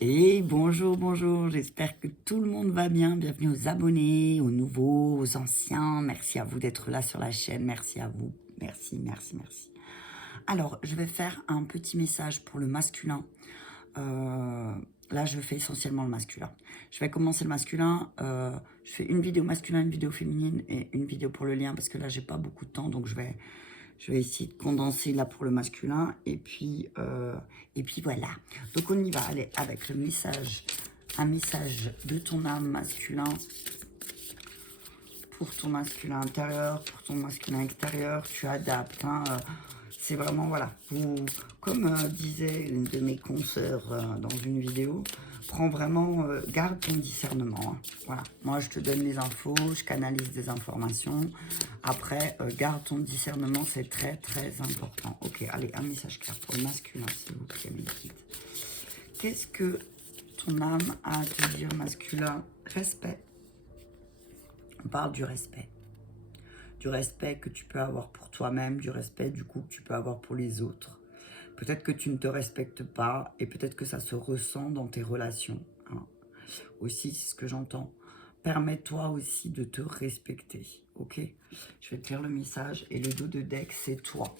Et bonjour, bonjour, j'espère que tout le monde va bien. Bienvenue aux abonnés, aux nouveaux, aux anciens. Merci à vous d'être là sur la chaîne. Merci à vous. Merci, merci, merci. Alors, je vais faire un petit message pour le masculin. Euh, Là, je fais essentiellement le masculin. Je vais commencer le masculin. Je fais une vidéo masculin, une vidéo féminine et une vidéo pour le lien parce que là, j'ai pas beaucoup de temps. Donc, je vais essayer de condenser là pour le masculin. Et puis voilà. Donc, on y va aller avec le message. Un message de ton âme masculin pour ton masculin intérieur, pour ton masculin extérieur. Tu adaptes. Hein, c'est vraiment, voilà, comme disait une de mes consoeurs dans une vidéo, prends vraiment, garde ton discernement. Hein. Voilà, moi je te donne les infos, je canalise des informations. Après, garde ton discernement, c'est très très important. Ok, allez, un message clair pour le masculin, s'il vous plaît, mes guides. Qu'est-ce que ton âme a à te dire, masculin? Respect. On parle du respect. Du respect que tu peux avoir pour toi-même, du respect du coup que tu peux avoir pour les autres. Peut-être que tu ne te respectes pas et peut-être que ça se ressent dans tes relations. Hein. Aussi, c'est ce que j'entends. Permets-toi aussi de te respecter, ok? Je vais te lire le message et le dos de deck, c'est toi.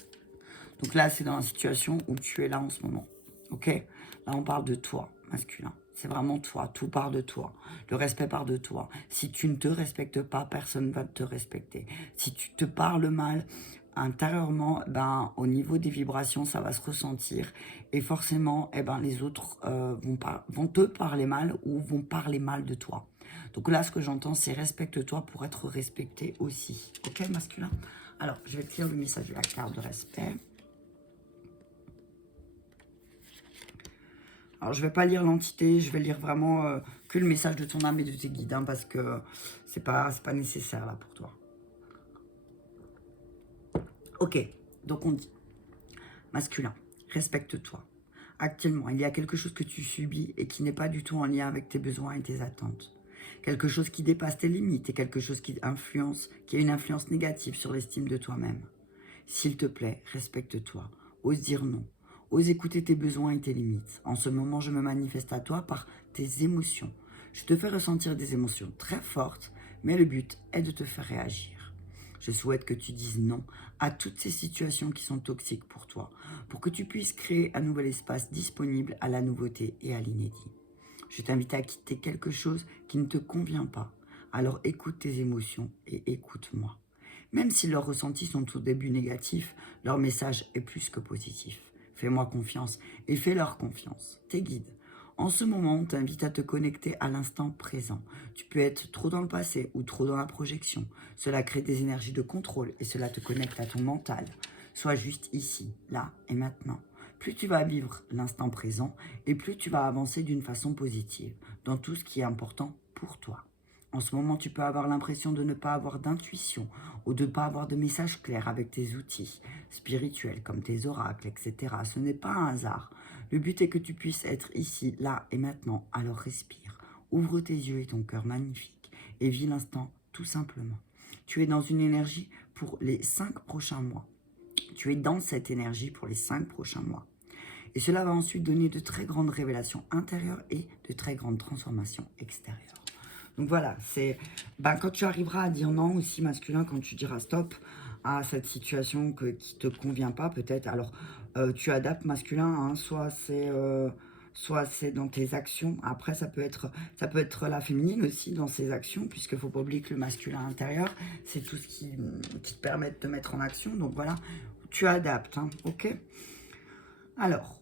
Donc là, c'est dans la situation où tu es là en ce moment, ok? Là, on parle de toi, masculin. C'est vraiment toi, tout part de toi. Le respect part de toi. Si tu ne te respectes pas, personne ne va te respecter. Si tu te parles mal, intérieurement, ben, au niveau des vibrations, ça va se ressentir. Et forcément, eh ben, les autres vont te parler mal ou vont parler mal de toi. Donc là, ce que j'entends, c'est respecte-toi pour être respecté aussi. Ok, masculin? Alors, je vais te lire le message de la carte de respect. Alors, je ne vais pas lire l'entité, je vais lire vraiment que le message de ton âme et de tes guides, hein, parce que c'est pas nécessaire là pour toi. Ok, donc on dit, masculin, respecte-toi. Actuellement, il y a quelque chose que tu subis et qui n'est pas du tout en lien avec tes besoins et tes attentes. Quelque chose qui dépasse tes limites et quelque chose qui a une influence négative sur l'estime de toi-même. S'il te plaît, respecte-toi. Ose dire non. Ose écouter tes besoins et tes limites. En ce moment, je me manifeste à toi par tes émotions. Je te fais ressentir des émotions très fortes, mais le but est de te faire réagir. Je souhaite que tu dises non à toutes ces situations qui sont toxiques pour toi, pour que tu puisses créer un nouvel espace disponible à la nouveauté et à l'inédit. Je t'invite à quitter quelque chose qui ne te convient pas. Alors écoute tes émotions et écoute-moi. Même si leurs ressentis sont au début négatifs, leur message est plus que positif. Fais-moi confiance et fais-leur confiance. Tes guides. En ce moment, on t'invite à te connecter à l'instant présent. Tu peux être trop dans le passé ou trop dans la projection. Cela crée des énergies de contrôle et cela te connecte à ton mental. Sois juste ici, là et maintenant. Plus tu vas vivre l'instant présent et plus tu vas avancer d'une façon positive dans tout ce qui est important pour toi. En ce moment, tu peux avoir l'impression de ne pas avoir d'intuition ou de ne pas avoir de message clair avec tes outils spirituels comme tes oracles, etc. Ce n'est pas un hasard. Le but est que tu puisses être ici, là et maintenant. Alors respire, ouvre tes yeux et ton cœur magnifique et vis l'instant tout simplement. Tu es dans une énergie pour les 5 prochains mois. Tu es dans cette énergie pour les 5 prochains mois. Et cela va ensuite donner de très grandes révélations intérieures et de très grandes transformations extérieures. Donc voilà, c'est quand tu arriveras à dire non aussi masculin, quand tu diras stop à cette situation qui ne te convient pas peut-être. Alors tu adaptes masculin, hein, soit c'est dans tes actions. Après ça peut être la féminine aussi dans ses actions, puisqu'il ne faut pas oublier que le masculin intérieur, c'est tout ce qui te permet de te mettre en action. Donc voilà, tu adaptes, hein, ok. Alors,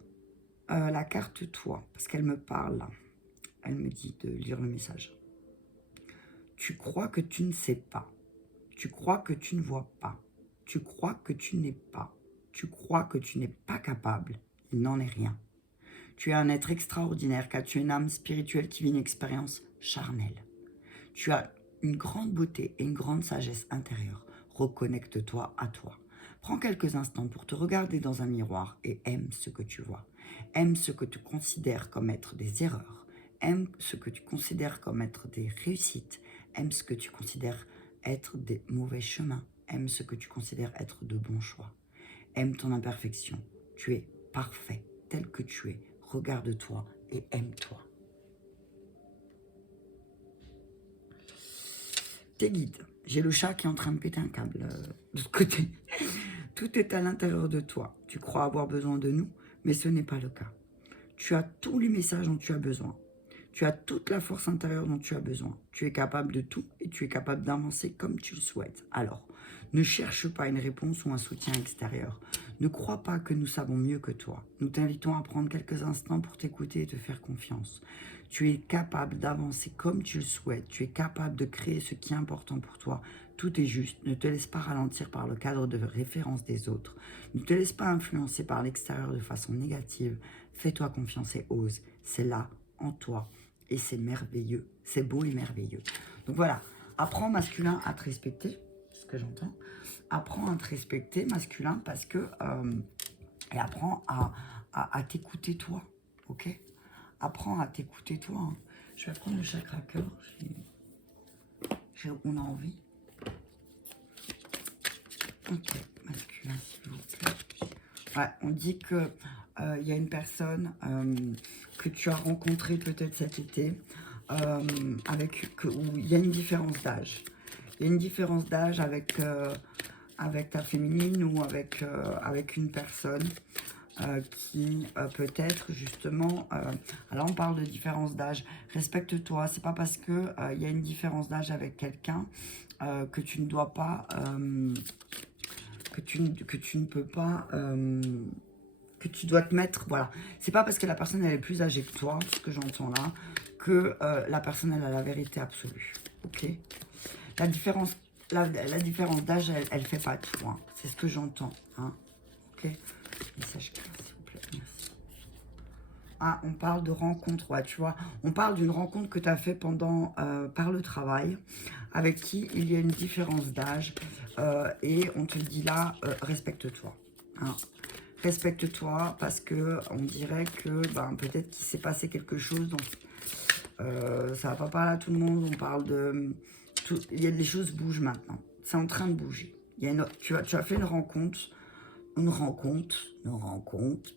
la carte toi, parce qu'elle me parle, elle me dit de lire le message. Tu crois que tu ne sais pas. Tu crois que tu ne vois pas. Tu crois que tu n'es pas. Tu crois que tu n'es pas capable. Il n'en est rien. Tu es un être extraordinaire car tu es une âme spirituelle qui vit une expérience charnelle. Tu as une grande beauté et une grande sagesse intérieure. Reconnecte-toi à toi. Prends quelques instants pour te regarder dans un miroir et aime ce que tu vois. Aime ce que tu considères comme être des erreurs. Aime ce que tu considères comme être des réussites. Aime ce que tu considères être des mauvais chemins. Aime ce que tu considères être de bons choix. Aime ton imperfection. Tu es parfait tel que tu es. Regarde-toi et aime-toi. tes guides. J'ai le chat qui est en train de péter un câble de ce côté. Tout est à l'intérieur de toi. Tu crois avoir besoin de nous, mais ce n'est pas le cas. Tu as tous les messages dont tu as besoin. Tu as toute la force intérieure dont tu as besoin. Tu es capable de tout et tu es capable d'avancer comme tu le souhaites. Alors, ne cherche pas une réponse ou un soutien extérieur. Ne crois pas que nous savons mieux que toi. Nous t'invitons à prendre quelques instants pour t'écouter et te faire confiance. Tu es capable d'avancer comme tu le souhaites. Tu es capable de créer ce qui est important pour toi. Tout est juste. Ne te laisse pas ralentir par le cadre de référence des autres. Ne te laisse pas influencer par l'extérieur de façon négative. Fais-toi confiance et ose. C'est là, en toi. Et c'est merveilleux. C'est beau et merveilleux. Donc voilà. Apprends, masculin, à te respecter. C'est ce que j'entends. Apprends à te respecter, masculin, parce que... et apprends à t'écouter toi. Ok? Apprends à t'écouter toi. Hein. Je vais prendre le chakra cœur. On a envie. Ok, masculin, s'il vous plaît. Ouais, on dit que y a une personne que tu as rencontrée peut-être cet été, où il y a une différence d'âge. Il y a une différence d'âge avec ta féminine ou avec une personne qui peut-être justement... alors on parle de différence d'âge. Respecte-toi. C'est pas parce que il y a une différence d'âge avec quelqu'un que tu ne dois pas... que tu ne peux pas... que tu dois te mettre... Voilà. C'est pas parce que la personne elle est plus âgée que toi, ce que j'entends là, que la personne elle a la vérité absolue. Ok? La différence d'âge, elle fait pas tout. Hein. C'est ce que j'entends. Hein. Ok? Message clair, s'il vous plaît. Merci. Ah, on parle de rencontre, ouais, tu vois. On parle d'une rencontre que tu as fait par le travail, avec qui il y a une différence d'âge. Et on te dit là, respecte-toi. Hein. Respecte-toi parce que on dirait que peut-être qu'il s'est passé quelque chose. Donc, ça va pas parler à tout le monde. On parle de... les choses bougent maintenant. C'est en train de bouger. Tu as fait une rencontre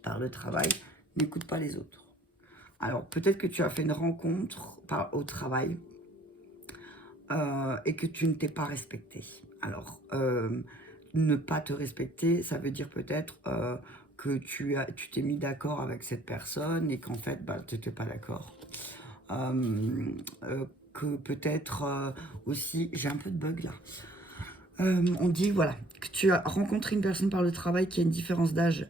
par le travail. N'écoute pas les autres. Alors, peut-être que tu as fait une rencontre au travail et que tu ne t'es pas respecté. Alors, ne pas te respecter, ça veut dire peut-être que tu t'es mis d'accord avec cette personne et qu'en fait, tu n'étais pas d'accord. Que peut-être aussi, j'ai un peu de bug là. On dit, voilà, que tu as rencontré une personne par le travail qui a une différence d'âge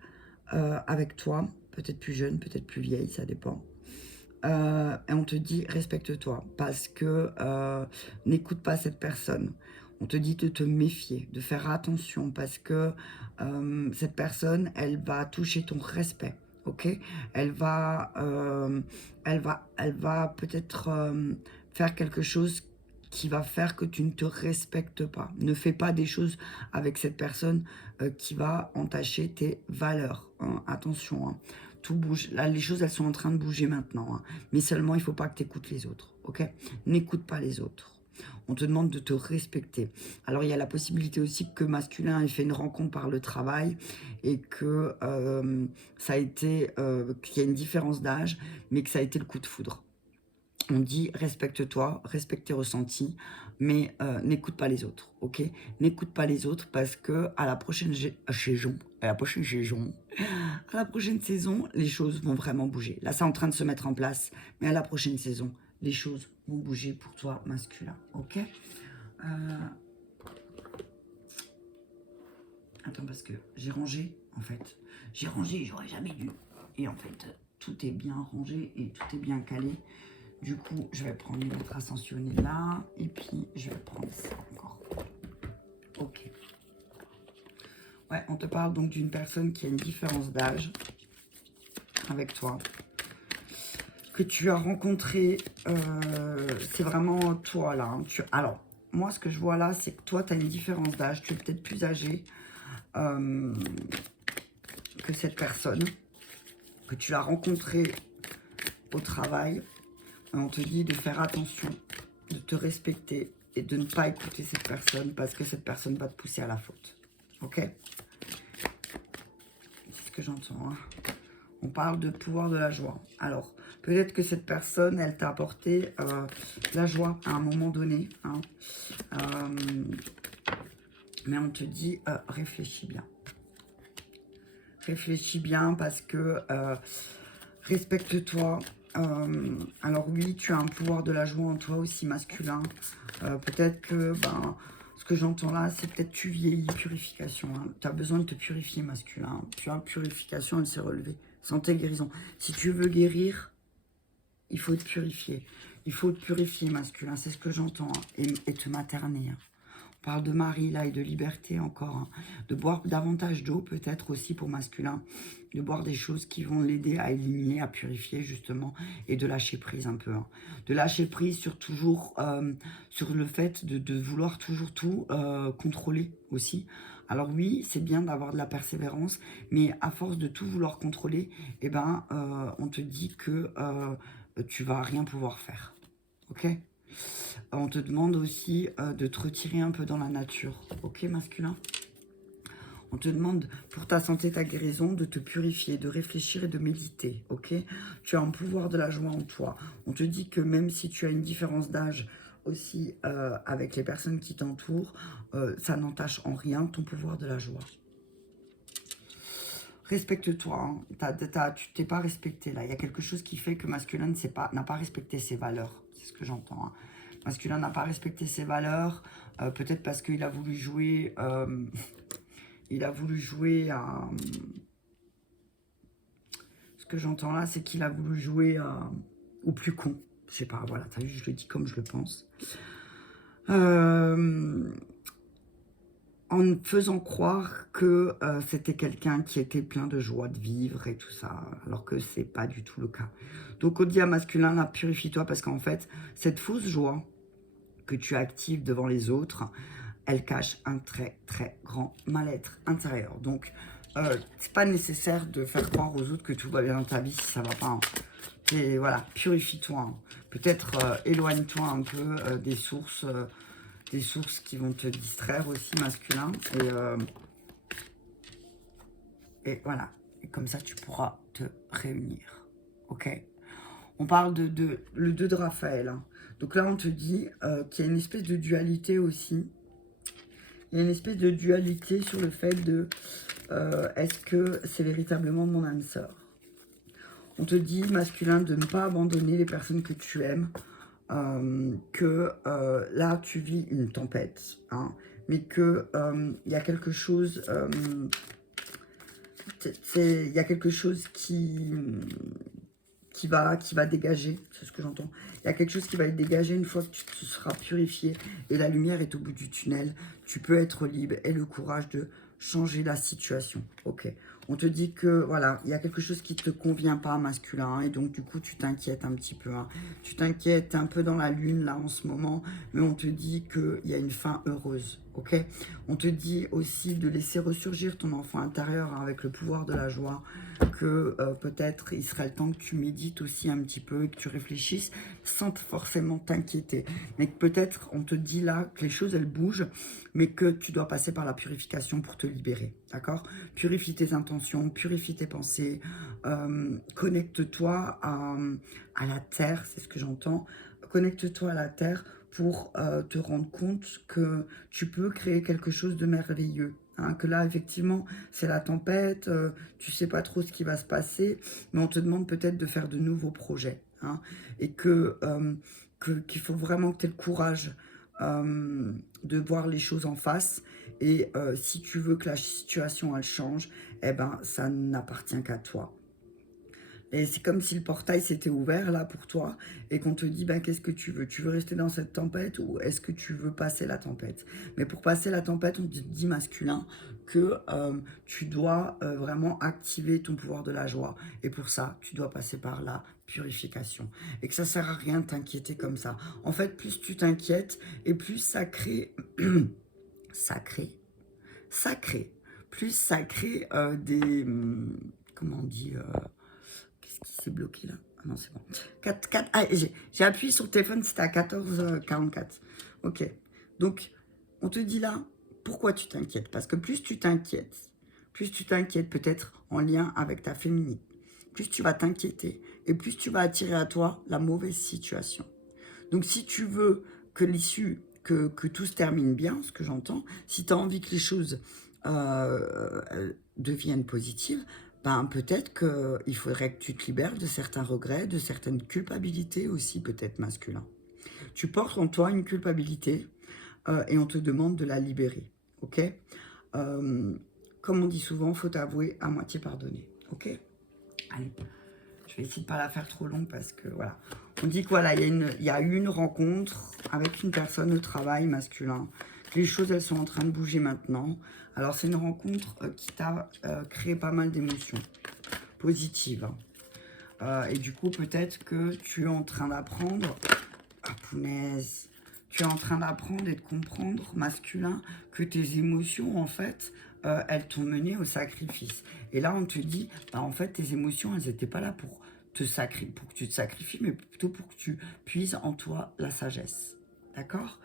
avec toi, peut-être plus jeune, peut-être plus vieille, ça dépend. Et on te dit, respecte-toi, parce que n'écoute pas cette personne. On te dit de te méfier, de faire attention, parce que cette personne, elle va toucher ton respect, ok? Elle va peut-être faire quelque chose qui va faire que tu ne te respectes pas. Ne fais pas des choses avec cette personne qui va entacher tes valeurs. Hein. Attention, hein. Tout bouge. Là, les choses, elles sont en train de bouger maintenant. Hein. Mais seulement, il ne faut pas que tu écoutes les autres. Ok? N'écoute pas les autres. On te demande de te respecter. Alors, il y a la possibilité aussi que masculin ait fait une rencontre par le travail et que ça a été... qu'il y a une différence d'âge, mais que ça a été le coup de foudre. On dit respecte-toi, respecte tes ressentis, mais n'écoute pas les autres, ok? N'écoute pas les autres parce que à la prochaine saison, les choses vont vraiment bouger. Là, c'est en train de se mettre en place, mais à la prochaine saison, les choses vont bouger pour toi, masculin, ok? Attends, parce que j'ai rangé, en fait. J'ai rangé, j'aurais jamais dû. Et en fait, tout est bien rangé et tout est bien calé. Du coup, je vais prendre une autre ascensionnée là. Et puis, je vais prendre ça encore. Ok. Ouais, on te parle donc d'une personne qui a une différence d'âge avec toi. Que tu as rencontré. C'est vraiment toi là. Hein. Alors, moi, ce que je vois là, c'est que toi, tu as une différence d'âge. Tu es peut-être plus âgé que cette personne. Que tu as rencontré au travail. On te dit de faire attention, de te respecter et de ne pas écouter cette personne parce que cette personne va te pousser à la faute. Ok? C'est ce que j'entends. Hein. On parle de pouvoir de la joie. Alors, peut-être que cette personne, elle t'a apporté la joie à un moment donné. Hein. Mais on te dit, réfléchis bien. Réfléchis bien parce que respecte-toi. Alors oui, tu as un pouvoir de la joie en toi aussi masculin. Peut-être que ce que j'entends là, c'est peut-être tu vieillis, purification. Hein. Tu as besoin de te purifier masculin. Tu as purification, elle s'est relevée. Santé, guérison. Si tu veux guérir, il faut te purifier. Il faut te purifier masculin, c'est ce que j'entends. Hein. Et te materner. Hein. On parle de mari là et de liberté encore. Hein. De boire davantage d'eau peut-être aussi pour masculin. De boire des choses qui vont l'aider à éliminer, à purifier justement. Et de lâcher prise un peu. Hein. De lâcher prise sur toujours, sur le fait de vouloir toujours tout contrôler aussi. Alors oui, c'est bien d'avoir de la persévérance. Mais à force de tout vouloir contrôler, eh ben, on te dit que tu vas rien pouvoir faire. Ok ? On te demande aussi de te retirer un peu dans la nature. Ok, masculin? On te demande, pour ta santé, ta guérison, de te purifier, de réfléchir et de méditer. Ok? Tu as un pouvoir de la joie en toi. On te dit que même si tu as une différence d'âge aussi avec les personnes qui t'entourent, ça n'entache en rien ton pouvoir de la joie. Respecte-toi. Hein. Tu t'es pas respecté là. Il y a quelque chose qui fait que masculin n'a pas respecté ses valeurs. C'est ce que j'entends. Hein. Masculin n'a pas respecté ses valeurs. Peut-être parce qu'il a voulu jouer... il a voulu jouer à... Ce que j'entends là, c'est qu'il a voulu jouer au plus con. Je sais pas, voilà. T'as vu, je le dis comme je le pense. En faisant croire que c'était quelqu'un qui était plein de joie de vivre et tout ça, alors que c'est pas du tout le cas. Donc, on dit à masculin, là, purifie-toi, parce qu'en fait, cette fausse joie que tu actives devant les autres, elle cache un très, très grand mal-être intérieur. Donc, c'est pas nécessaire de faire croire aux autres que tout va bien dans ta vie si ça va pas. Hein. Et voilà, purifie-toi. Hein. Peut-être éloigne-toi un peu des sources qui vont te distraire aussi, masculin. Et voilà. Et comme ça, tu pourras te réunir. Ok? On parle le 2 de Raphaël. Hein. Donc là, on te dit qu'il y a une espèce de dualité aussi. Il y a une espèce de dualité sur le fait de est-ce que c'est véritablement mon âme sœur? On te dit, masculin, de ne pas abandonner les personnes que tu aimes. Que là tu vis une tempête, hein, mais que il y a quelque chose, il y a quelque chose qui va dégager, c'est ce que j'entends. Il y a quelque chose qui va être dégagé une fois que tu te seras purifié et la lumière est au bout du tunnel. Tu peux être libre et le courage de changer la situation. Ok. On te dit que, voilà, il y a quelque chose qui ne te convient pas, masculin, et donc, du coup, tu t'inquiètes un petit peu. Hein. Tu t'inquiètes un peu dans la lune, là, en ce moment, mais on te dit qu'il y a une fin heureuse, ok? On te dit aussi de laisser ressurgir ton enfant intérieur hein, avec le pouvoir de la joie, que peut-être il serait le temps que tu médites aussi un petit peu et que tu réfléchisses sans forcément t'inquiéter. Mais peut-être, on te dit là que les choses, elles bougent, mais que tu dois passer par la purification pour te libérer, d'accord? Purifie tes intentions, purifie tes pensées, connecte-toi à la terre, c'est ce que j'entends, connecte-toi à la terre pour te rendre compte que tu peux créer quelque chose de merveilleux. Hein, que là, effectivement, c'est la tempête, tu sais pas trop ce qui va se passer, mais on te demande peut-être de faire de nouveaux projets. Hein, et qu'il faut vraiment que tu aies le courage de voir les choses en face. Et si tu veux que la situation, elle change, eh ben, ça n'appartient qu'à toi. Et c'est comme si le portail s'était ouvert là pour toi et qu'on te dit ben, qu'est-ce que tu veux? Tu veux rester dans cette tempête ou est-ce que tu veux passer la tempête? Mais pour passer la tempête, on te dit masculin que tu dois vraiment activer ton pouvoir de la joie. Et pour ça, tu dois passer par la purification. Et que ça sert à rien de t'inquiéter comme ça. En fait, plus tu t'inquiètes et plus ça crée... sacré. Plus ça crée des... comment on dit qu'est-ce qui s'est bloqué là? Ah non, c'est bon. 4, ah, j'ai appuyé sur le téléphone, c'était à 14h44. Ok. Donc, on te dit là, pourquoi tu t'inquiètes? Parce que plus tu t'inquiètes peut-être en lien avec ta féminité, plus tu vas t'inquiéter et plus tu vas attirer à toi la mauvaise situation. Donc, si tu veux que l'issue, que tout se termine bien, ce que j'entends, si tu as envie que les choses deviennent positives, ben peut-être qu'il faudrait que tu te libères de certains regrets, de certaines culpabilités aussi, peut-être masculin. Tu portes en toi une culpabilité et on te demande de la libérer, ok? Comme on dit souvent, faut avouer à moitié pardonner, ok? Allez, je vais essayer de ne pas la faire trop longue parce que voilà. On dit que voilà, il y a eu une rencontre avec une personne au travail masculin. Les choses, elles sont en train de bouger maintenant. Alors, c'est une rencontre qui t'a créé pas mal d'émotions positives. Et du coup, peut-être que tu es en train d'apprendre... Ah, punaise! Tu es en train d'apprendre et de comprendre, masculin, que tes émotions, en fait, elles t'ont mené au sacrifice. Et là, on te dit, bah, en fait, tes émotions, elles n'étaient pas là pour pour que tu te sacrifies, mais plutôt pour que tu puises en toi la sagesse. D'accord?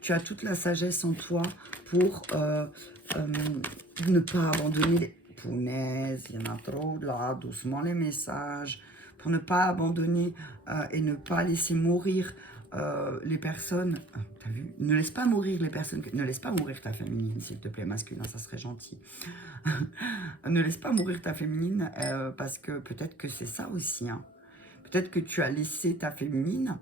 Tu as toute la sagesse en toi pour ne pas abandonner les... Punaise, il y en a trop là, doucement les messages. Pour ne pas abandonner et ne pas laisser mourir les personnes. T'as vu? Ne laisse pas mourir les personnes. Ne laisse pas mourir ta féminine, s'il te plaît, masculin, ça serait gentil. Ne laisse pas mourir ta féminine parce que peut-être que c'est ça aussi. Hein. Peut-être que tu as laissé ta féminine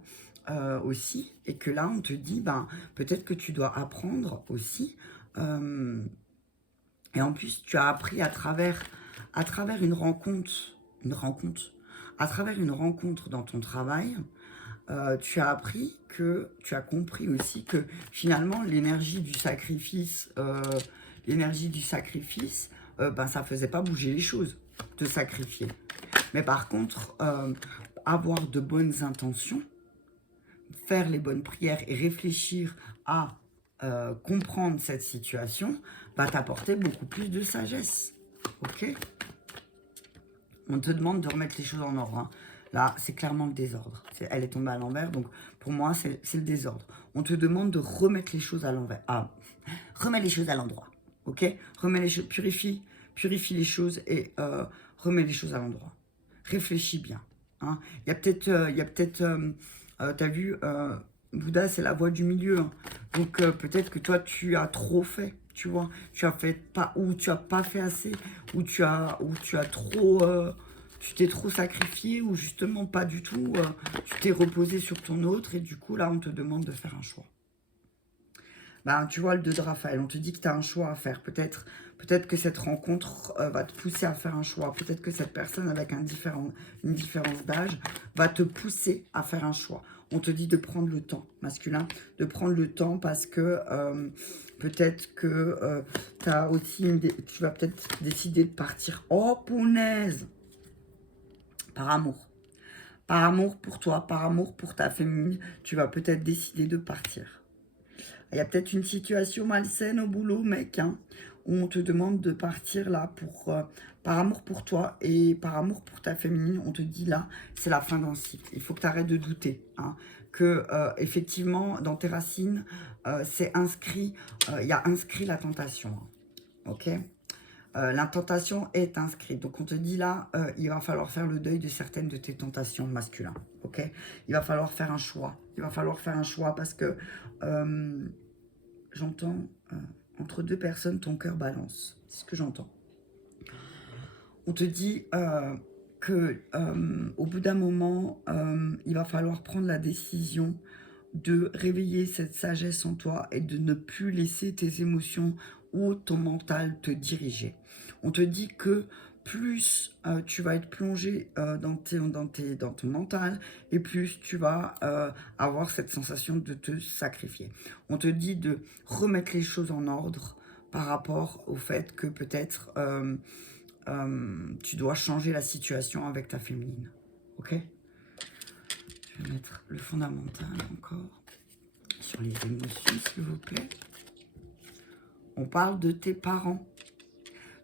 aussi et que là, on te dit, ben, peut-être que tu dois apprendre aussi. Et en plus, tu as appris à travers une rencontre, à travers une rencontre dans ton travail, tu as appris que, tu as compris aussi que finalement l'énergie du sacrifice, ben ça faisait pas bouger les choses, te sacrifier. Mais par contre, avoir de bonnes intentions, faire les bonnes prières et réfléchir à comprendre cette situation, va t'apporter beaucoup plus de sagesse. Ok? On te demande de remettre les choses en ordre. Hein. Là, c'est clairement le désordre. Elle est tombée à l'envers, donc pour moi, c'est le désordre. On te demande de remettre les choses à l'envers. Ah, remets les choses à l'endroit. Ok? Remets les choses, purifie les choses et remets les choses à l'endroit. Réfléchis bien. Hein. Il y a peut-être, t'as vu, Bouddha, c'est la voie du milieu. Hein. Donc peut-être que toi, tu as trop fait. Tu vois, tu as fait pas, ou tu as pas fait assez, ou tu as trop, tu t'es trop sacrifié, ou justement pas du tout, tu t'es reposé sur ton autre, et du coup là on te demande de faire un choix. Ben, tu vois le 2 de Raphaël, on te dit que tu as un choix à faire. Peut-être que cette rencontre va te pousser à faire un choix. Peut-être que cette personne avec une différence d'âge va te pousser à faire un choix. On te dit de prendre le temps, masculin, de prendre le temps parce que peut-être que t'as aussi tu vas peut-être décider de partir. Oh, punaise! Par amour. Par amour pour toi, par amour pour ta féminine, tu vas peut-être décider de partir. Il y a peut-être une situation malsaine au boulot, mec, hein, où on te demande de partir là par amour pour toi et par amour pour ta féminine. On te dit là, c'est la fin d'un cycle. Il faut que tu arrêtes de douter. Hein, que effectivement, dans tes racines, c'est inscrit, il y a inscrit la tentation. Hein, ok? La tentation est inscrite. Donc, on te dit là, il va falloir faire le deuil de certaines de tes tentations masculines. Ok? Il va falloir faire un choix. Il va falloir faire un choix parce que j'entends entre deux personnes, ton cœur balance. C'est ce que j'entends. On te dit que au bout d'un moment, il va falloir prendre la décision de réveiller cette sagesse en toi et de ne plus laisser tes émotions ou ton mental te diriger. On te dit que plus tu vas être plongé dans ton mental et plus tu vas avoir cette sensation de te sacrifier. On te dit de remettre les choses en ordre par rapport au fait que peut-être tu dois changer la situation avec ta féminine. Ok ? Je vais mettre le fondamental encore sur les émotions, s'il vous plaît. On parle de tes parents.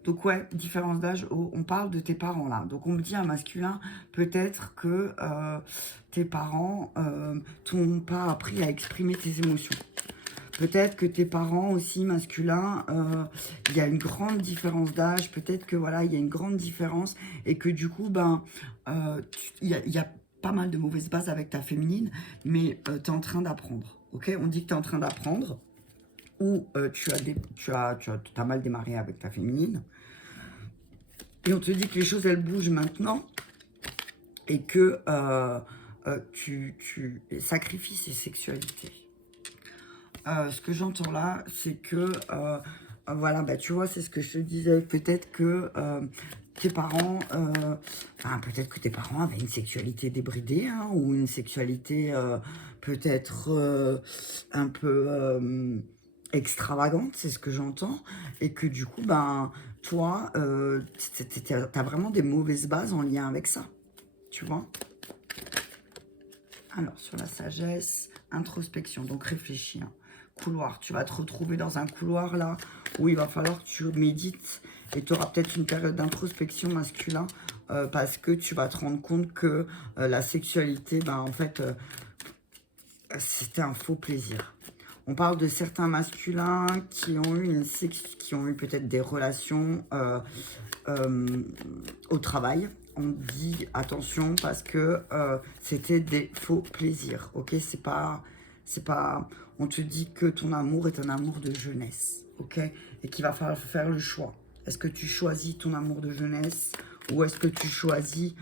Donc ouais, différence d'âge, on parle de tes parents là. Donc on me dit un masculin, peut-être que tes parents t'ont pas appris à exprimer tes émotions. Peut-être que tes parents aussi masculins, il y a une grande différence d'âge. Peut-être que voilà, il y a une grande différence et que du coup, ben, il y a pas mal de mauvaises bases avec ta féminine, mais tu es en train d'apprendre. Ok, on dit que tu es en train d'apprendre ou tu as mal démarré avec ta féminine. Et on te dit que les choses, elles bougent maintenant et que tu sacrifies ces sexualités. Ce que j'entends là, c'est que, voilà, bah, tu vois, c'est ce que je te disais. Peut-être que tes parents, peut-être que tes parents avaient une sexualité débridée, hein, ou une sexualité peut-être un peu extravagante, c'est ce que j'entends. Et que du coup, ben, toi, t'as vraiment des mauvaises bases en lien avec ça, tu vois. Alors, sur la sagesse, introspection, donc réfléchis. Hein. Couloir, tu vas te retrouver dans un couloir là où il va falloir que tu médites et tu auras peut-être une période d'introspection masculin parce que tu vas te rendre compte que la sexualité, ben, en fait, c'était un faux plaisir. On parle de certains masculins qui ont eu qui ont eu peut-être des relations au travail. On dit attention parce que c'était des faux plaisirs. Ok, c'est pas. On te dit que ton amour est un amour de jeunesse. Ok, et qu'il va falloir faire le choix. Est-ce que tu choisis ton amour de jeunesse ou est-ce que tu choisis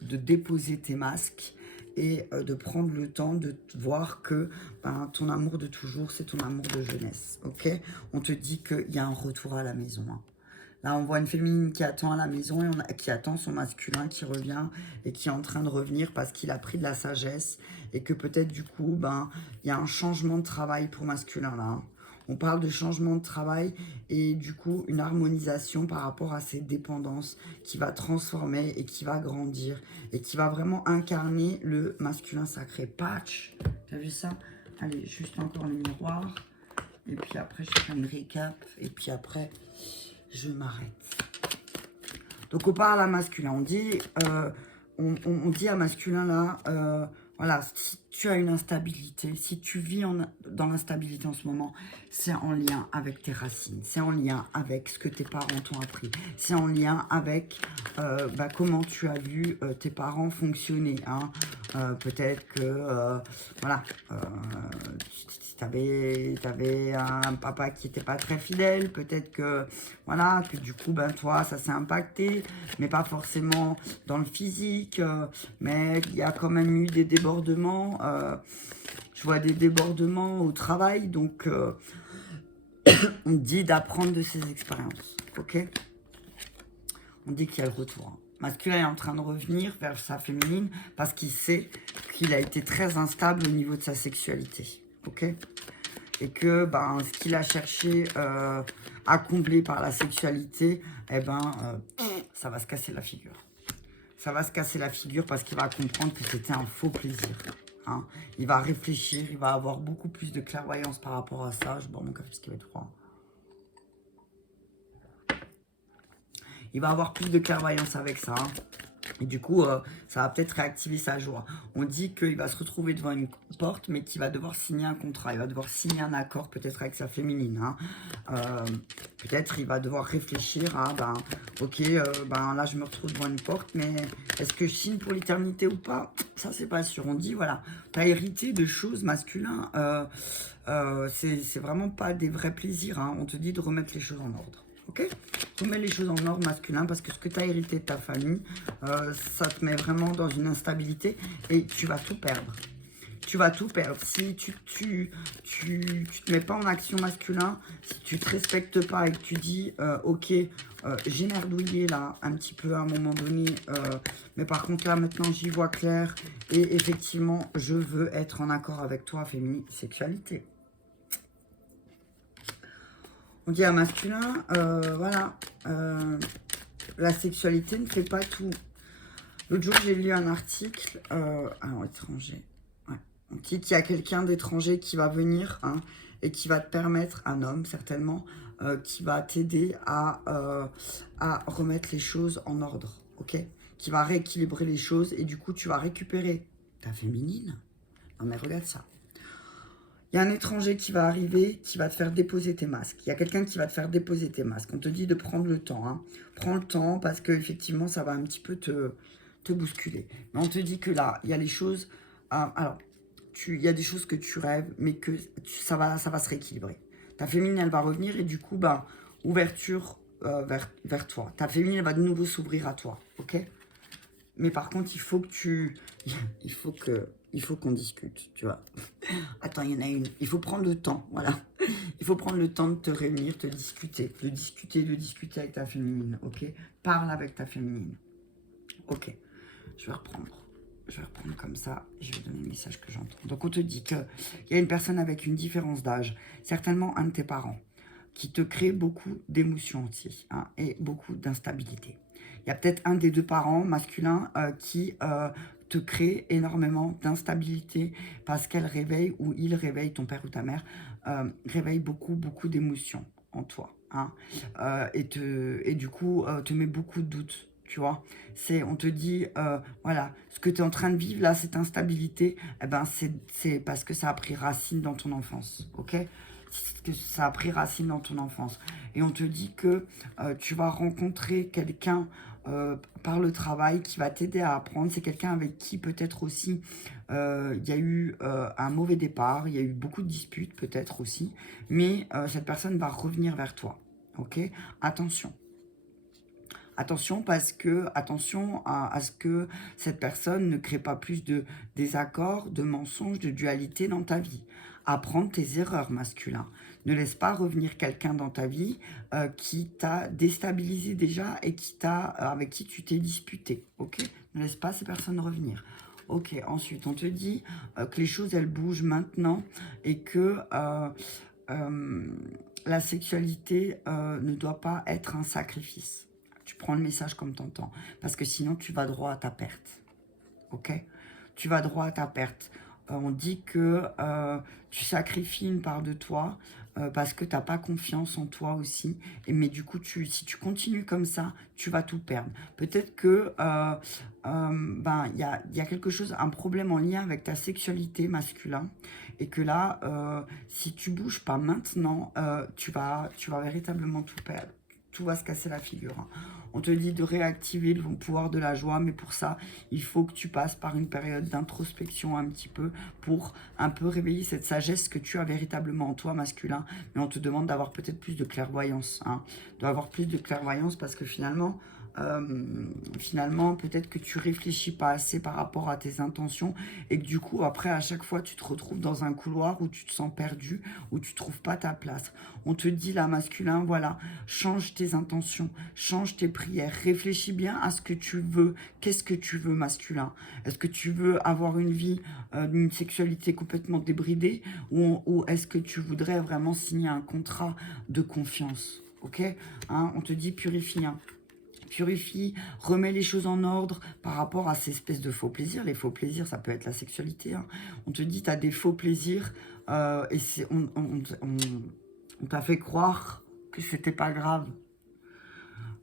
de déposer tes masques et de prendre le temps de voir que ben, ton amour de toujours, c'est ton amour de jeunesse, ok? On te dit qu'il y a un retour à la maison. Hein. Là, on voit une féminine qui attend à la maison et qui attend son masculin qui revient et qui est en train de revenir parce qu'il a pris de la sagesse et que peut-être du coup, ben, il y a un changement de travail pour masculin là. Hein. On parle de changement de travail et du coup une harmonisation par rapport à ses dépendances qui va transformer et qui va grandir et qui va vraiment incarner le masculin sacré. Patch, t'as vu ça? Allez, juste encore le miroir. Et puis après, je fais une récap. Et puis après, je m'arrête. Donc on parle à masculin. On dit, on dit à masculin là, voilà, si tu as une instabilité, si tu vis dans l'instabilité en ce moment, c'est en lien avec tes racines, c'est en lien avec ce que tes parents t'ont appris, c'est en lien avec comment tu as vu tes parents fonctionner. Hein. Peut-être que, voilà, t'avais un papa qui n'était pas très fidèle, peut-être que, voilà, que du coup, ben toi, ça s'est impacté, mais pas forcément dans le physique, mais il y a quand même eu des débordements, je vois des débordements au travail, donc on dit d'apprendre de ces expériences, ok? On dit qu'il y a le retour. Hein. Masculin est en train de revenir vers sa féminine parce qu'il sait qu'il a été très instable au niveau de sa sexualité, ok? Et que ben, ce qu'il a cherché à combler par la sexualité, eh ben, ça va se casser la figure. Ça va se casser la figure parce qu'il va comprendre que c'était un faux plaisir. Hein. Il va réfléchir, il va avoir beaucoup plus de clairvoyance par rapport à ça. Je bois mon café parce qu'il va être froid. Il va avoir plus de clairvoyance avec ça. Hein. Et du coup, ça va peut-être réactiver sa joie. On dit qu'il va se retrouver devant une porte, mais qu'il va devoir signer un contrat. Il va devoir signer un accord, peut-être avec sa féminine. Hein. Peut-être il va devoir réfléchir à, ben, ok, ben, là, je me retrouve devant une porte, mais est-ce que je signe pour l'éternité ou pas? Ça, c'est pas sûr. On dit, voilà, tu as hérité de choses masculines. C'est vraiment pas des vrais plaisirs. Hein. On te dit de remettre les choses en ordre. Ok, remets les choses en ordre masculin parce que ce que tu as hérité de ta famille, ça te met vraiment dans une instabilité et tu vas tout perdre. Tu vas tout perdre. Si tu te mets pas en action masculin, si tu te respectes pas et que tu dis, ok, j'ai merdouillé là un petit peu à un moment donné, mais par contre là maintenant j'y vois clair et effectivement je veux être en accord avec toi, féminine, sexualité. On dit à masculin, voilà, la sexualité ne fait pas tout. L'autre jour, j'ai lu un article, alors étranger, ouais. On dit qu'il y a quelqu'un d'étranger qui va venir hein, et qui va te permettre, un homme certainement, qui va t'aider à remettre les choses en ordre, ok? Qui va rééquilibrer les choses et du coup, tu vas récupérer ta féminine. Non mais regarde ça. y a un étranger qui va arriver, qui va te faire déposer tes masques. Il y a quelqu'un qui va te faire déposer tes masques. On te dit de prendre le temps. Hein. Prends le temps parce que effectivement, ça va un petit peu te bousculer. Mais on te dit que là, il y a les choses... alors, il y a des choses que tu rêves, mais que ça va se rééquilibrer. Ta féminine, elle va revenir et du coup, bah, ouverture vers toi. Ta féminine, elle va de nouveau s'ouvrir à toi, ok? Mais par contre, il faut que il faut qu'on discute, tu vois. Attends, il y en a une. Il faut prendre le temps, voilà. Il faut prendre le temps de te réunir, de discuter avec ta féminine, ok? Parle avec ta féminine. Ok, je vais reprendre. Je vais reprendre comme ça, je vais donner le message que j'entends. Donc on te dit qu'il y a une personne avec une différence d'âge, certainement un de tes parents, qui te crée beaucoup d'émotions aussi, hein, et beaucoup d'instabilité. Il y a peut-être un des deux parents masculins qui te crée énormément d'instabilité parce qu'elle réveille, ou il réveille, ton père ou ta mère, réveille beaucoup d'émotions en toi. Hein, et du coup, te met beaucoup de doutes. Tu vois, on te dit, voilà, ce que tu es en train de vivre là, cette instabilité, eh ben, c'est parce que ça a pris racine dans ton enfance, ok? Que ça a pris racine dans ton enfance. Et on te dit que tu vas rencontrer quelqu'un par le travail qui va t'aider à apprendre. C'est quelqu'un avec qui peut-être aussi il y a eu un mauvais départ, il y a eu beaucoup de disputes peut-être aussi, mais cette personne va revenir vers toi, ok? Attention. Attention attention à ce que cette personne ne crée pas plus de désaccords, de mensonges, de dualité dans ta vie. Apprends tes erreurs masculins. Ne laisse pas revenir quelqu'un dans ta vie qui t'a déstabilisé déjà et avec qui tu t'es disputé. Ok? Ne laisse pas ces personnes revenir. Ok, ensuite on te dit que les choses elles bougent maintenant et que la sexualité ne doit pas être un sacrifice. Tu prends le message comme t'entends. Parce que sinon, tu vas droit à ta perte. Ok? Tu vas droit à ta perte. On dit que tu sacrifies une part de toi parce que tu n'as pas confiance en toi aussi. Mais du coup, si tu continues comme ça, tu vas tout perdre. Peut-être que ben, y a quelque chose, un problème en lien avec ta sexualité masculine. Et que là, si tu bouges pas maintenant, tu vas véritablement tout perdre. Tout va se casser la figure. Hein. On te dit de réactiver le pouvoir de la joie, mais pour ça, il faut que tu passes par une période d'introspection un petit peu pour un peu réveiller cette sagesse que tu as véritablement en toi, masculin. Mais on te demande d'avoir peut-être plus de clairvoyance, hein, d'avoir plus de clairvoyance parce que finalement, peut-être que tu réfléchis pas assez par rapport à tes intentions et que du coup, après, à chaque fois, tu te retrouves dans un couloir où tu te sens perdu, où tu trouves pas ta place. On te dit là, masculin, voilà, change tes intentions, change tes prières, réfléchis bien à ce que tu veux. Qu'est-ce que tu veux, masculin? Est-ce que tu veux avoir une vie, d'une sexualité complètement débridée ou est-ce que tu voudrais vraiment signer un contrat de confiance? Ok, hein, on te dit purifie, hein. Purifie, remets les choses en ordre par rapport à ces espèces de faux plaisirs. Les faux plaisirs, ça peut être la sexualité. Hein. On te dit, tu as des faux plaisirs et on t'a fait croire que c'était pas grave.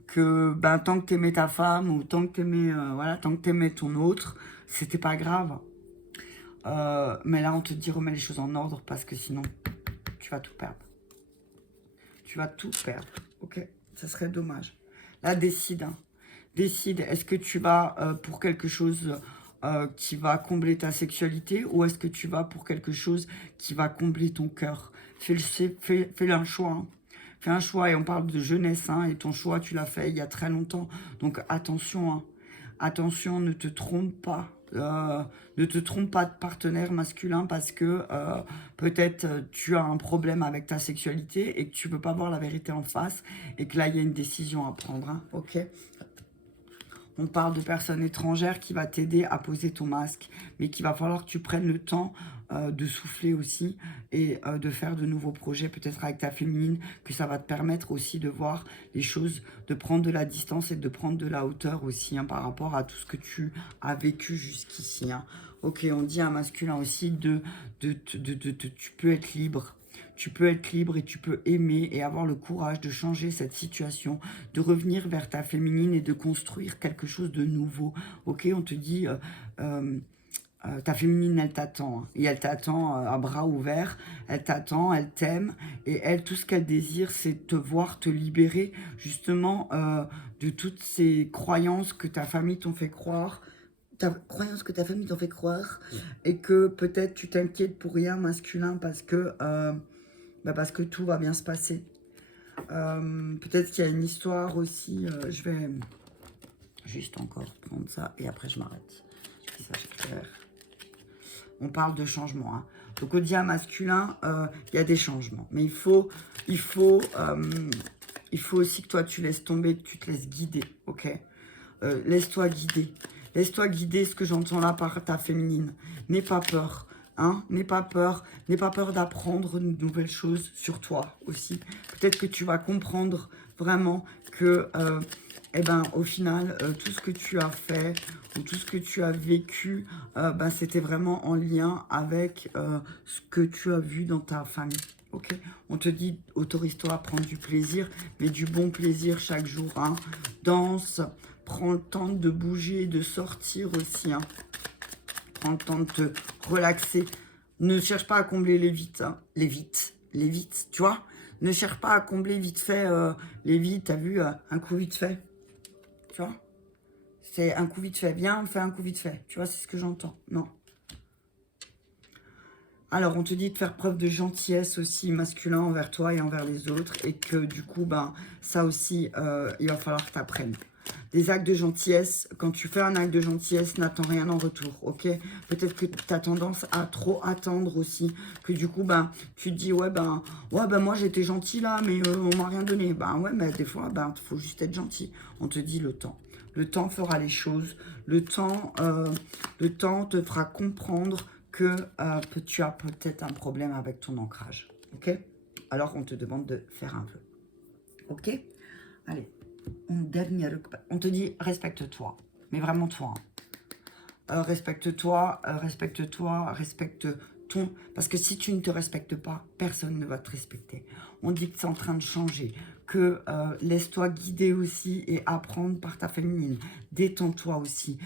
Que ben, tant que t'aimais ta femme ou tant que t'aimais voilà, tant que t'aimais ton autre, c'était pas grave. Mais là, on te dit, remets les choses en ordre parce que sinon, tu vas tout perdre. Tu vas tout perdre, ok? Ça serait dommage. Là, décide. Hein. Décide, est-ce que tu vas pour quelque chose qui va combler ta sexualité ou est-ce que tu vas pour quelque chose qui va combler ton cœur? Fais un choix. Hein. Fais un choix et on parle de jeunesse hein, et ton choix, tu l'as fait il y a très longtemps. Donc attention, hein. Attention, ne te trompe pas. Ne te trompe pas de partenaire masculin parce que peut-être tu as un problème avec ta sexualité et que tu ne veux pas voir la vérité en face et que là, il y a une décision à prendre. Hein, ok? On parle de personnes étrangères qui va t'aider à poser ton masque, mais qu'il va falloir que tu prennes le temps de souffler aussi et de faire de nouveaux projets, peut-être avec ta féminine, que ça va te permettre aussi de voir les choses, de prendre de la distance et de prendre de la hauteur aussi hein, par rapport à tout ce que tu as vécu jusqu'ici. Hein. Ok, on dit à un masculin aussi tu peux être libre. Tu peux être libre et tu peux aimer et avoir le courage de changer cette situation, de revenir vers ta féminine et de construire quelque chose de nouveau. Ok, on te dit, Ta féminine, elle t'attend. Hein, et elle t'attend à bras ouverts. Elle t'attend, elle t'aime. Et elle, tout ce qu'elle désire, c'est te voir te libérer justement de toutes ces croyances que ta famille t'ont fait croire. Croyance que ta famille t'en fait croire. Et que peut-être tu t'inquiètes pour rien masculin parce que tout va bien se passer. Peut-être qu'il y a une histoire aussi. Je vais juste encore prendre ça et après je m'arrête. Message clair. On parle de changement. Hein. Donc au dia masculin, il y a des changements. Mais il faut aussi que toi tu laisses tomber, que tu te laisses guider. Ok, laisse-toi guider. Laisse-toi guider, ce que j'entends là par ta féminine. N'aie pas peur. Hein, n'aie pas peur d'apprendre de nouvelles choses sur toi aussi. Peut-être que tu vas comprendre vraiment que, au final, tout ce que tu as fait ou tout ce que tu as vécu, c'était vraiment en lien avec ce que tu as vu dans ta famille. Ok, on te dit, autorise-toi à prendre du plaisir, mais du bon plaisir chaque jour. Hein. Danse, prends le temps de bouger, de sortir aussi. Hein. Prends le temps de te relaxer. Ne cherche pas à combler les vides. Hein. Les vides, tu vois. Ne cherche pas à combler vite fait les vides. T'as vu, un coup vite fait. Tu vois. C'est un coup vite fait. Viens, on fait un coup vite fait. Tu vois, c'est ce que j'entends. Non. Alors, on te dit de faire preuve de gentillesse aussi masculin envers toi et envers les autres. Et que du coup, ça aussi, il va falloir que tu apprennes. Des actes de gentillesse, quand tu fais un acte de gentillesse, n'attends rien en retour, ok? Peut-être que tu as tendance à trop attendre aussi, que du coup, tu te dis, ouais, moi j'étais gentil là, mais on m'a rien donné. Ouais, mais des fois, il faut juste être gentil. On te dit le temps. Le temps fera les choses. Le temps te fera comprendre que tu as peut-être un problème avec ton ancrage, ok? Alors, on te demande de faire un vœu, ok? Allez. On te dit respecte-toi, mais vraiment toi. Hein. Respecte-toi, respecte ton... Parce que si tu ne te respectes pas, personne ne va te respecter. On dit que c'est en train de changer, que laisse-toi guider aussi et apprendre par ta féminine. Détends-toi aussi.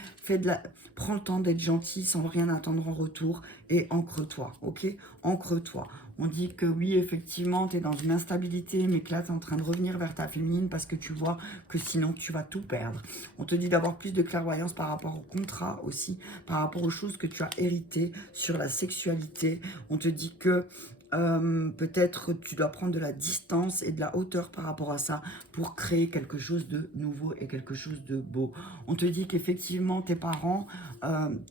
Prends le temps d'être gentil sans rien attendre en retour et ancre-toi, ok? Ancre-toi. On dit que oui, effectivement, tu es dans une instabilité, mais que là, tu es en train de revenir vers ta féminine parce que tu vois que sinon, tu vas tout perdre. On te dit d'avoir plus de clairvoyance par rapport au contrat aussi, par rapport aux choses que tu as héritées sur la sexualité. On te dit que peut-être tu dois prendre de la distance et de la hauteur par rapport à ça pour créer quelque chose de nouveau et quelque chose de beau. On te dit qu'effectivement tes parents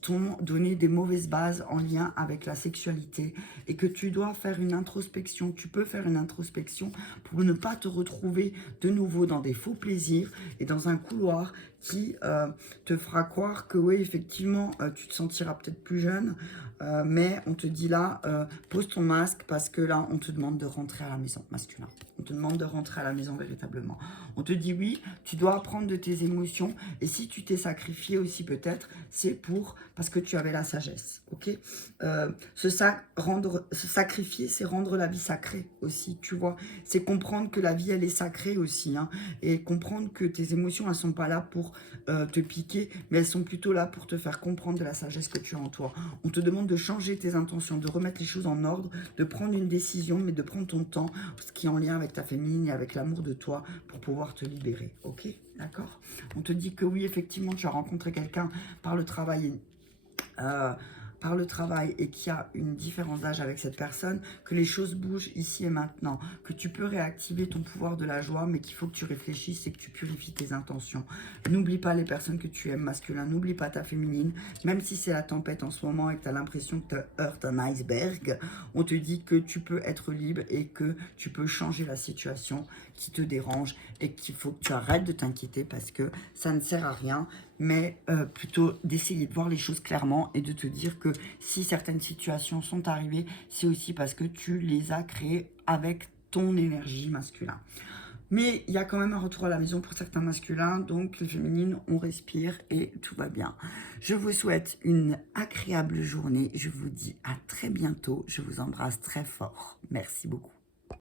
t'ont donné des mauvaises bases en lien avec la sexualité et que tu dois faire une introspection, tu peux faire une introspection pour ne pas te retrouver de nouveau dans des faux plaisirs et dans un couloir qui te fera croire que oui, effectivement, tu te sentiras peut-être plus jeune, mais on te dit là, pose ton masque parce que là, on te demande de rentrer à la maison, masculin. On te demande de rentrer à la maison véritablement. On te dit oui, tu dois apprendre de tes émotions et si tu t'es sacrifié aussi peut-être, c'est parce que tu avais la sagesse, ok? Se sacrifier, c'est rendre la vie sacrée aussi, tu vois? C'est comprendre que la vie, elle est sacrée aussi, hein, et comprendre que tes émotions, elles sont pas là pour te piquer, mais elles sont plutôt là pour te faire comprendre de la sagesse que tu as en toi. On te demande de changer tes intentions, de remettre les choses en ordre, de prendre une décision, mais de prendre ton temps, ce qui est en lien avec ta féminine et avec l'amour de toi pour pouvoir te libérer, ok? D'accord? On te dit que oui, effectivement, tu as rencontré quelqu'un par le travail et qu'il y a une différence d'âge avec cette personne, que les choses bougent ici et maintenant, que tu peux réactiver ton pouvoir de la joie, mais qu'il faut que tu réfléchisses et que tu purifies tes intentions. N'oublie pas les personnes que tu aimes masculin, n'oublie pas ta féminine, même si c'est la tempête en ce moment et que tu as l'impression que tu heurtes un iceberg, on te dit que tu peux être libre et que tu peux changer la situation qui te dérange et qu'il faut que tu arrêtes de t'inquiéter parce que ça ne sert à rien, mais plutôt d'essayer de voir les choses clairement et de te dire que si certaines situations sont arrivées, c'est aussi parce que tu les as créées avec ton énergie masculine. Mais il y a quand même un retour à la maison pour certains masculins, donc les féminines, on respire et tout va bien. Je vous souhaite une agréable journée, je vous dis à très bientôt, je vous embrasse très fort. Merci beaucoup.